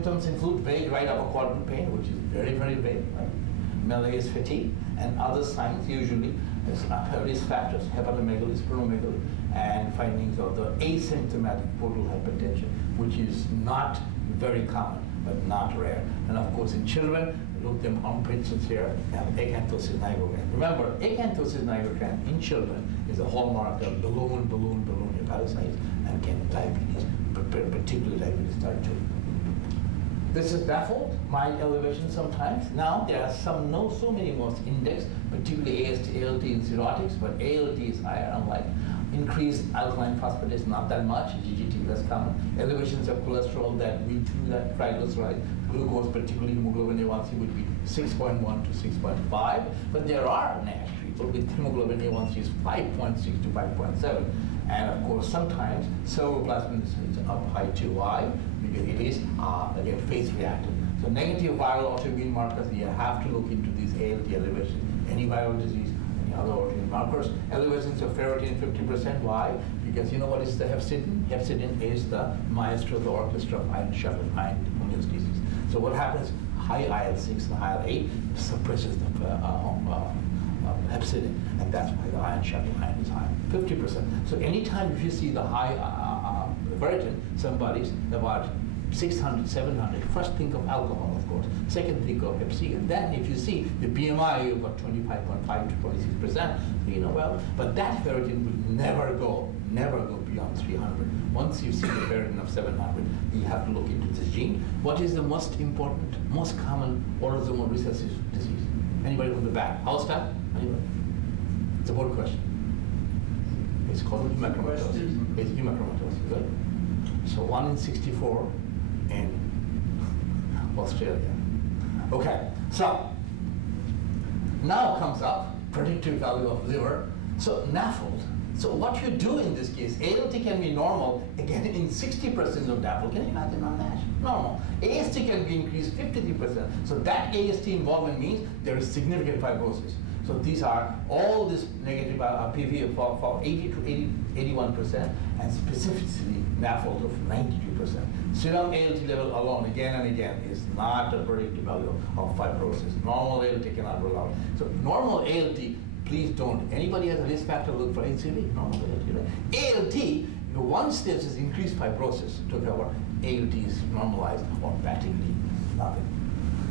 Symptoms include vague right upper quadrant pain, which is very, very vague, right? Malaise, fatigue, and other signs usually risk factors, hepatomegaly, splenomegaly, and findings of the asymptomatic portal hypertension, which is not very common, but not rare. And of course, in children, look them armpits here, have acanthosis nigrocans. Remember, acanthosis nigrocans in children is a hallmark of balloon hepatocytes and can diabetes, particularly diabetes type 2. This is baffled, mild elevation sometimes. Now there are so many more index, particularly AST, ALT in cirrhotics, but ALT is higher, unlike increased alkaline phosphatase, not that much, GGT less common. Elevations of cholesterol that we do that triglyceride, glucose, particularly hemoglobin A1C would be 6.1 to 6.5, but there are NASH people with hemoglobin A1C is 5.6 to 5.7. And of course, sometimes ceruloplasmin is up high too. Why? Because it is, again, phase reactive. So negative viral autoimmune markers, you have to look into these ALT elevations, any viral disease, any other autoimmune markers. Elevations of ferritin 50%. Why? Because you know what is the hepcidin? Hepcidin is the maestro, the orchestra of iron shuttle, iron homeostasis. So what happens? High IL-6 and IL-8 suppresses the hepcidin, and that's why the iron shuttle iron is high, 50%. So anytime if you see the high ferritin, somebody's about 600, 700, first think of alcohol, of course. Second, think of Hep C. And then if you see the BMI about 25.5 to 26%, you know, well, but that ferritin will never go beyond 300. Once you see the ferritin of 700, you have to look into this gene. What is the most important, most common autosomal recessive disease? Anybody from the back? House staff? Anybody? It's a board question. It's called hemochromatosis. It's hemochromatosis, good. So 1 in 64 in Australia. Okay, so now comes up predictive value of liver. So NAFLD. So what you do in this case, ALT can be normal, again in 60% of NAFLD. Can you imagine on NASH? Normal. AST can be increased 53%. So that AST involvement means there is significant fibrosis. So these are all this negative PV for 80 to 81%, and specifically NAFLD of 92%. Serum ALT level alone, again and again, is not a predictive value of fibrosis. Normal ALT cannot rule out. So normal ALT, please don't. Anybody has a risk factor, look for HCV, normal ALT. Right? ALT, once there is increased fibrosis to cover, ALT is normalized automatically, nothing.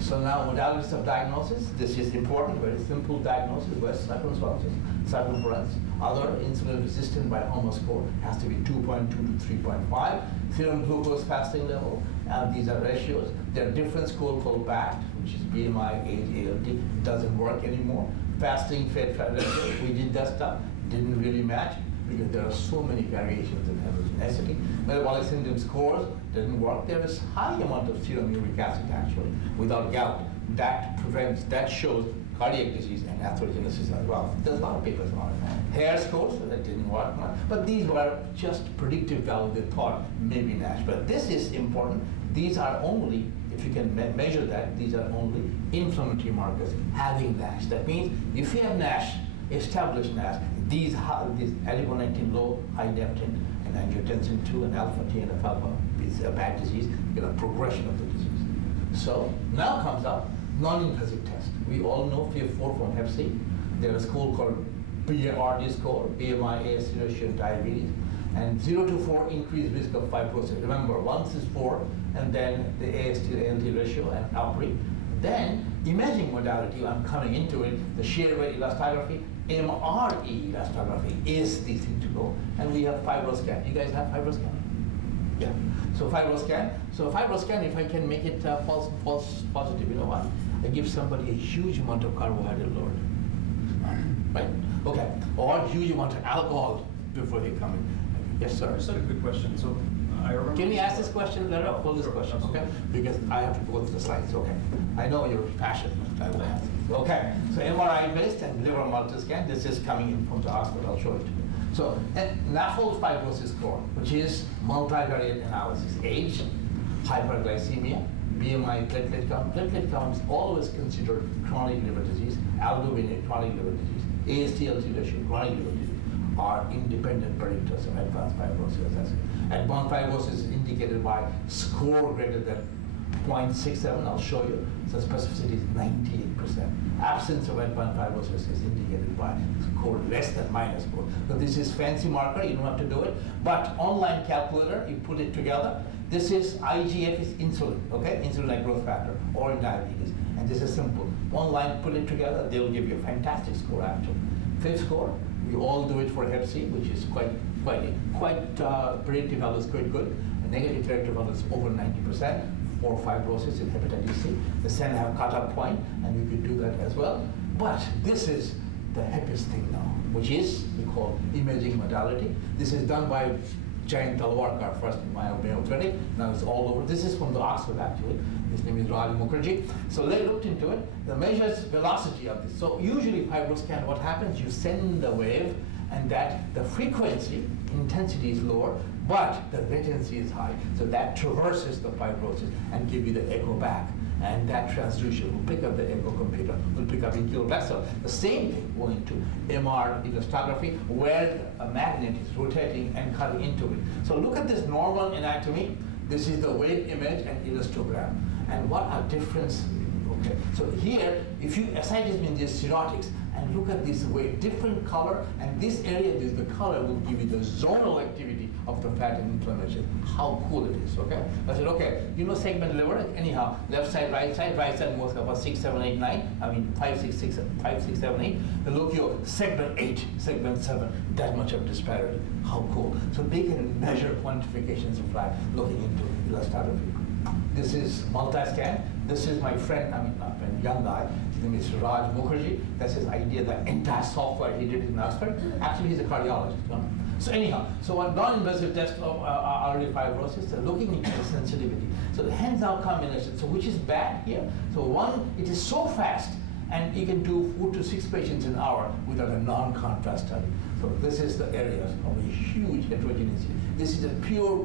So now modalities of diagnosis, this is important, very simple diagnosis, West circumference, other insulin resistant by HOMO score has to be 2.2 to 3.5. Serum glucose fasting level, and these are ratios. There are different scores called BACT, which is BMI, age, ALT, doesn't work anymore. Fasting fat ratio, we did that stuff, didn't really match because there are so many variations in heterogeneity. Metabolic syndrome scores doesn't work. There is high amount of serum uric acid actually without gout. That prevents, that shows cardiac disease and atherogenesis as well. There's a lot of papers on it. Hair scores, so that didn't work. But these were just predictive value. They thought maybe NASH. But this is important. These are only, if you can measure that, these are only inflammatory markers having NASH. That means if you have NASH, established NASH, these adiponectin low, high leptin, and angiotensin 2 and alpha TNF alpha is a bad disease, progression of the disease. So now comes up non-invasive test. We all know FIF4 from Hep C. There is a score called BRD score, BMI, AST ratio, diabetes, and 0 to 4 increased risk of fibrosis. Remember, once is 4, and then the AST ALT ratio and UPRI. Then imaging modality, I'm coming into it, the shear rate elastography, MRE elastography is the thing to go. And we have fibroscan. You guys have fibroscan? Yeah. So fibroscan, if I can make it false positive, you know what? I give somebody a huge amount of carbohydrate load. Right? Okay. Or a huge amount of alcohol before they come in. Yes, sir. Just a good question. So I remember. Can we ask this question later? No, Pull this sure, question, absolutely. okay? Because I have to go through the slides, okay? I know you're passionate, I will ask. Okay, so MRI based and liver multiscan, this is coming in from the hospital, I'll show it to you. So, NAFLD fibrosis score, which is multivariate analysis, age, hyperglycemia, BMI, platelet count. Platelet count is always considered chronic liver disease, albumin, chronic liver disease, AST-ALT ratio, chronic liver disease, are independent predictors of advanced fibrosis. Advanced fibrosis is indicated by score greater than 0.67, I'll show you. So specificity is 98%. Absence of endpoint fibrosis is indicated by score less than minus 4. So this is fancy marker, you don't have to do it. But online calculator, you put it together. This is IGF is insulin, okay? Insulin like growth factor or in diabetes. And this is simple. Online, put it together, they will give you a fantastic score actually. Fifth score, we all do it for Hep C, which is quite predictive value is quite good. A negative predictive value is over 90% for fibrosis in hepatitis C. The SEN have cut-off point, and we could do that as well. But this is the happiest thing now, which is we call imaging modality. This is done by Jayant Talwarkar first in Mayo Clinic. Now it's all over. This is from the Oxford actually. His name is Raj Mukherjee. So they looked into it. The measures velocity of this. So usually fibroscan, what happens? You send the wave, and that the frequency, intensity is lower, but the latency is high. So that traverses the fibrosis and give you the echo back. And that transducer will pick up the echo computer, will pick up in kilobytes. So the same thing going to MR elastography, where a magnet is rotating and cutting into it. So look at this normal anatomy. This is the wave image and elastogram. And what are difference? Okay. So here, if you assign in these cirrhotics, and look at this wave, different color, and this area, the color will give you the zonal activity of the fat and inflammation. How cool it is, okay? I said, okay, you know segment liver, anyhow, left side, right side most about 6, 7, 8, 9, I mean 5, 6, 7, 8. And look here, segment 8, segment 7, that much of disparity. How cool. So they can measure quantifications of fat looking into elastography. This is multi-scan. This is my friend, I mean not friend, young guy. His name is Raj Mukherjee. That's his idea, the entire software he did in Oxford. Actually, he's a cardiologist. So anyhow, so one non-invasive test of early fibrosis, looking into the sensitivity. So the hands-out combination. So which is bad here? So one, it is so fast, and you can do 4 to 6 patients an hour without a non-contrast study. So this is the area of a huge heterogeneity. This is a pure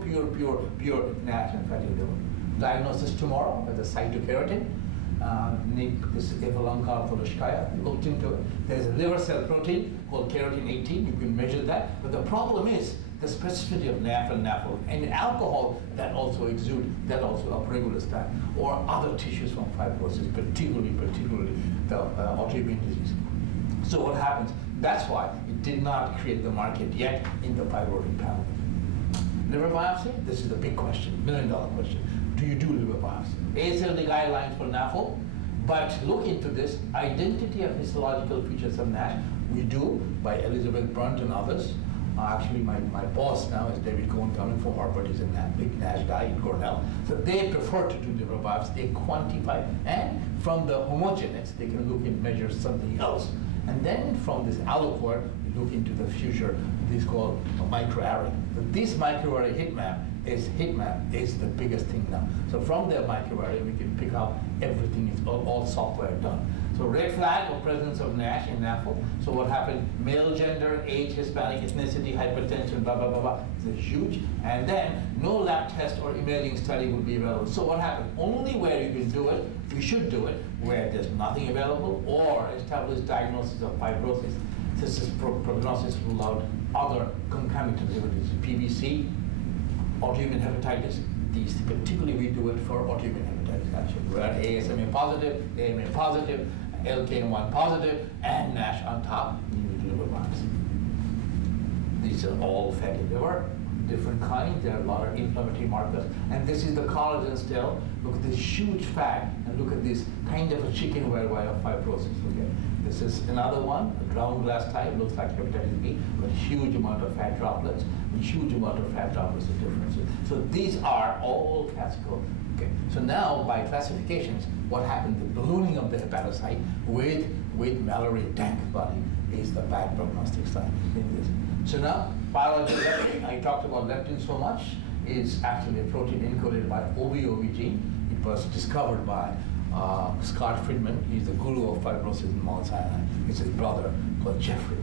NASH and fatty liver. Diagnosis tomorrow with the cytokeratin. This is Evolunkar Polishkaya, looked into it. There's a liver cell protein called keratin 18, you can measure that. But the problem is the specificity of NAF and NAFL. And alcohol that also exude, that also upregulates that. Or other tissues from fibrosis, particularly the autoimmune disease. So what happens? That's why it did not create the market yet in the fibrotic panel. Liver biopsy, this is the big question, $1 million question. Do you do liver biopsy? ASLD guidelines for NAFL, but look into this, identity of histological features of NASH, we do by Elizabeth Brunt and others. Actually, my boss now is David Cohen coming from Harvard, he's a big NASH guy in Cornell. So they prefer to do liver biopsy, they quantify, and from the homogeneous, they can look and measure something else. And then from this allocore, we look into the future, this is called a microarray. So this microarray heat map is the biggest thing now. So from the microarray, we can pick up everything, it's all software done. So red flag or presence of NASH in NAFL. So what happened? Male gender, age, Hispanic ethnicity, hypertension, blah, blah, blah, blah. It's huge. And then no lab test or imaging study will be available. So what happened? Only where you can do it, we should do it, where there's nothing available or established diagnosis of fibrosis. This is prognosis rule out other concomitant liver disease, PBC, autoimmune hepatitis. These, particularly we do it for autoimmune hepatitis actually. We're at ASMA positive, AMA positive, LKM1 positive, and NASH on top, you need liver biopsy. These are all fatty liver, different kinds. There are a lot of inflammatory markers. And this is the collagen still. Look at this huge fat, and look at this kind of a chicken wire of fibrosis. Okay. This is another one, a ground glass type, looks like hepatitis B, but huge amount of fat droplets, and huge amount of fat droplets of differences. So these are all classical. Okay. So now by classifications, what happened? The ballooning of the hepatocyte with Mallory tank body is the bad prognostic sign in this. So now biology leptin, I talked about leptin so much, is actually a protein encoded by OBOB gene. It was discovered by Scott Friedman. He's the guru of fibrosis in Mount Sinai. It's his brother called Jeffrey.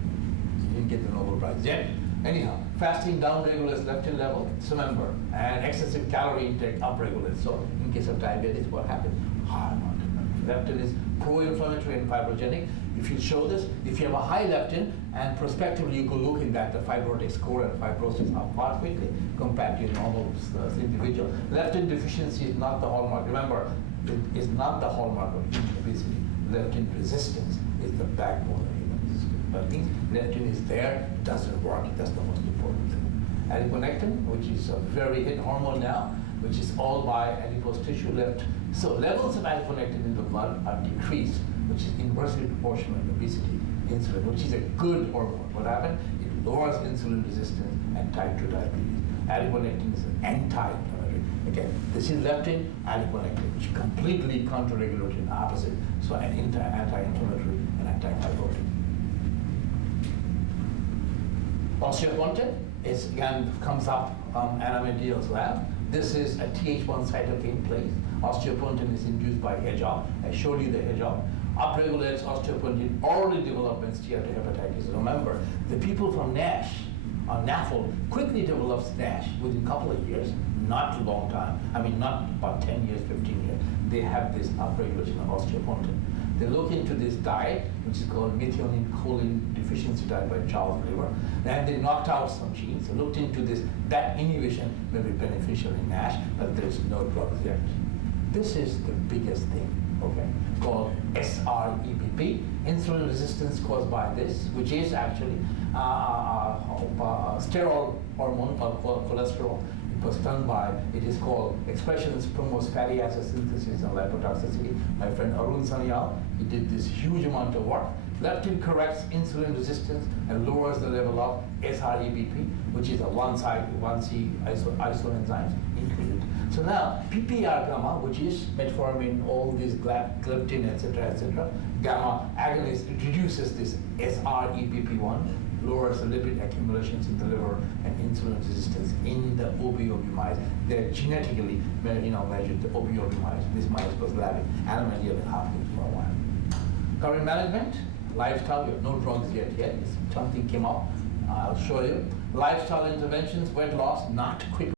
He didn't get the Nobel Prize yet. Anyhow, fasting downregulates leptin level, remember, and excessive calorie intake upregulates. So in case of diabetes, what happens? High amount of Leptin is pro-inflammatory and fibrogenic. If you show this, if you have a high leptin, and prospectively you go looking at the fibrotic score and fibrosis how far quickly compared to a normal individual. Leptin deficiency is not the hallmark. Remember, it is not the hallmark of human obesity. Leptin resistance is the backbone of human obesity. That means leptin is there, it doesn't work. That's the most important thing. Adiponectin, which is a very hit hormone now, which is all by adipose tissue left. So levels of adiponectin in the blood are decreased, which is inversely proportional in obesity, insulin, which is a good hormone. What happened? It lowers insulin resistance and type 2 diabetes. Adiponectin is an anti-inflammatory. Again, this is leptin, adiponectin, which completely counter-regulatory and opposite. So an anti-inflammatory and anti-fibrotic. Osteopontin is again comes up Anna Medial's lab. This is a Th1 cytokine place. Osteopontin is induced by hedgehog. I showed you the hedgehog. Upregulates osteopontin early development steatohepatitis. Remember, the people from NASH, NAFL, quickly develops NASH within a couple of years, not a long time. I mean, not about 10 years, 15 years. They have this upregulation of osteopontin. They look into this diet, which is called methionine choline deficiency diet by Charles Liver, and they knocked out some genes. They looked into this. That inhibition may be beneficial in NASH, but there's no drugs yet. This is the biggest thing, okay, called SREBP, insulin resistance caused by this, which is actually steroid hormone called cholesterol. It was done by, it is called expressions promotes fatty acid synthesis and lipotoxicity. My friend Arun Sanyal, he did this huge amount of work. Leptin corrects insulin resistance and lowers the level of SREBP, which is a 1C isoenzymes included. So now, PPR gamma, which is metformin, all these gliptin, etc., gamma agonist, it reduces this SREBP1, lowers the lipid accumulations in the liver and insulin resistance in the OB mice. They're genetically measured, the OB mice. This mice was labbing animal Hopkins for a while. Current management, lifestyle, we have no drugs yet. If something came up, I'll show you. Lifestyle interventions, weight loss, not quick